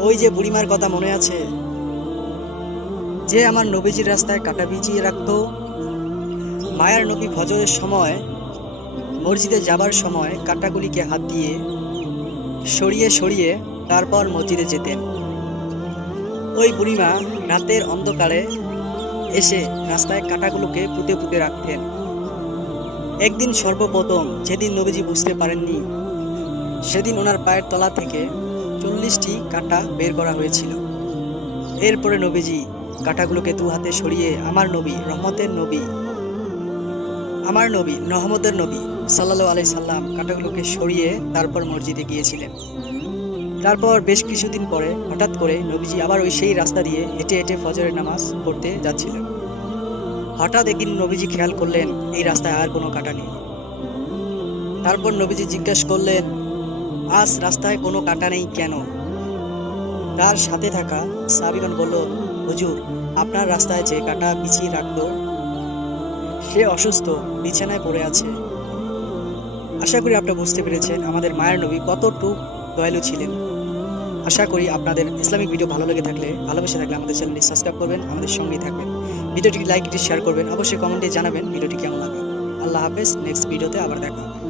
ওই যে বুড়িমার কথা মনে আছে? যে আমার নবীজির রাস্তায় কাটা বিছিয়ে রাখত, মায়ার নবী ফজরের সময়, মসজিদে যাবার সময় কাটাগুলিকে হাত দিয়ে সরিয়ে সরিয়ে তারপর মসজিদে যেতেন। ওই বুড়িমা রাতের অন্ধকারে এসে রাস্তায় কাটাগুলোকে পুঁতে পুঁতে রাখতেন। একদিন সর্বপ্রথম যেদিন নবীজি বুঝতে পারেননি, সেদিন ওনার পায়ের তলা থেকে চল্লিশটি কাঁটা বের করা হয়েছিল। এরপরে নবীজি কাঁটাগুলোকে দু হাতে সরিয়ে আমার নবী, রহমতের নবী, আমার নবী, রহমতের নবী সাল্লাহ আলাই সাল্লাম কাঁটাগুলোকে সরিয়ে তারপর মসজিদে গিয়েছিলেন। তারপর বেশ কিছুদিন পরে হঠাৎ করে নবীজি আবার ওই সেই রাস্তা দিয়ে হেঁটে হেঁটে ফজরের নামাজ পড়তে যাচ্ছিলেন। হঠাৎ একদিন নবীজি খেয়াল করলেন, এই রাস্তায় আর কোনো কাটা নেই। তারপর নবীজি জিজ্ঞেস করলেন আজ রাস্তায় কোনো কাটা নেই কেন? তার সাথে থাকা সাবিগণ বলল, হুজুর, আপনার রাস্তায় যে কাটা পিছিয়ে রাখতো সে অসুস্থ, বিছানায় পড়ে আছে। আশা করি আপনারা বুঝতে পেরেছেন আমাদের মায়ের নবী কতটুক দয়ালু ছিলেন। আশা করি আপনাদের ইসলামিক ভিডিও ভালো লেগে থাকলে, ভালোবেসে থাকলে আমাদের চ্যানেলটি সাবস্ক্রাইব করবেন, আমাদের সঙ্গেই থাকবেন। ভিডিওটি লাইকটি শেয়ার করবেন, অবশ্যই কমেন্টে জানাবেন ভিডিওটি কেমন লাগে আল্লাহ হাফেজ, নেক্সট ভিডিওতে আবার দেখা হবে।